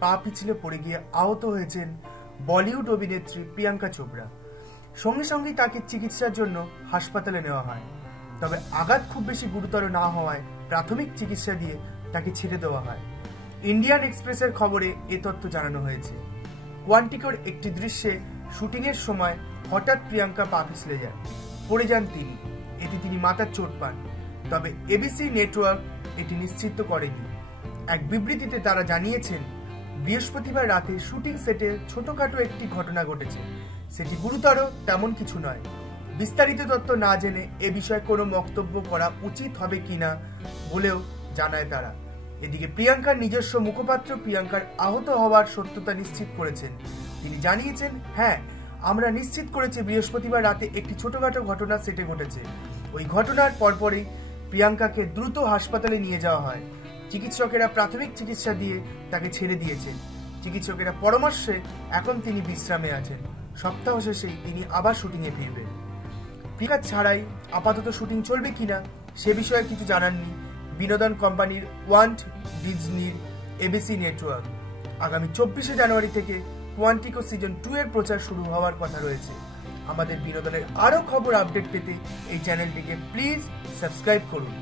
পা পিছলে পড়ে গিয়ে আহত হয়েছেন বলিউড অভিনেত্রী প্রিয়াঙ্কা চোপড়া। সঙ্গে সঙ্গেই তাকে চিকিৎসার জন্য হাসপাতালে নেওয়া হয়। তবে আঘাত খুব বেশি গুরুতর না হওয়ায় প্রাথমিক চিকিৎসা দিয়ে তাকে ছেড়ে দেওয়া হয়। ইন্ডিয়ান এক্সপ্রেসের খবরে এ তথ্য জানানো হয়েছে। কোয়ান্টিকোর একটি দৃশ্যে শুটিংয়ের সময় হঠাৎ প্রিয়াঙ্কা পা পিছলে যান, পড়ে যান তিনি। এতে তিনি মাথার চোট পান। তবে এবিসি নেটওয়ার্ক এটি নিশ্চিত করেনি। এক বিবৃতিতে তারা জানিয়েছেন, বৃহস্পতিবার রাতে শুটিং সেটে ছোটখাটো একটি ঘটনা ঘটেছে, সেটি গুরুতর তেমন কিছু নয়। বিস্তারিত তথ্য না জেনে এ বিষয়ে কোনো মন্তব্য করা উচিত হবে কিনা বলেও জানায় তারা। এদিকে প্রিয়াঙ্কার নিজস্ব মুখপাত্র প্রিয়াঙ্কার আহত হওয়ার সত্যতা নিশ্চিত করেছেন। তিনি জানিয়েছেন, হ্যাঁ, আমরা নিশ্চিত করেছি বৃহস্পতিবার রাতে একটি ছোটখাটো ঘটনা সেটে ঘটেছে। ওই ঘটনার পরপরই প্রিয়াঙ্কাকে দ্রুত হাসপাতালে নিয়ে যাওয়া হয়। চিকিৎসকেরা প্রাথমিক চিকিৎসা দিয়ে তাকে ছেড়ে দিয়েছেন। চিকিৎসকেরা পরামর্শে এখন তিনি বিশ্রামে আছেন। সপ্তাহ শেষেই তিনি আবার শুটিংয়ে ফিরবেন। প্রিয়াঙ্কা ছাড়াই আপাতত শুটিং চলবে কিনা সে বিষয়ে কিছু জানাননি বিনোদন কোম্পানির ওয়ার্ল্ড ডিজনির এবিসি নেটওয়ার্ক। আগামী 24শে জানুয়ারি থেকে কোয়ান্টিকো সিজন 2 এর প্রচার শুরু হওয়ার কথা রয়েছে। আমাদের বিনোদনের আরও খবর আপডেট পেতে এই চ্যানেলটিকে প্লিজ সাবস্ক্রাইব করুন।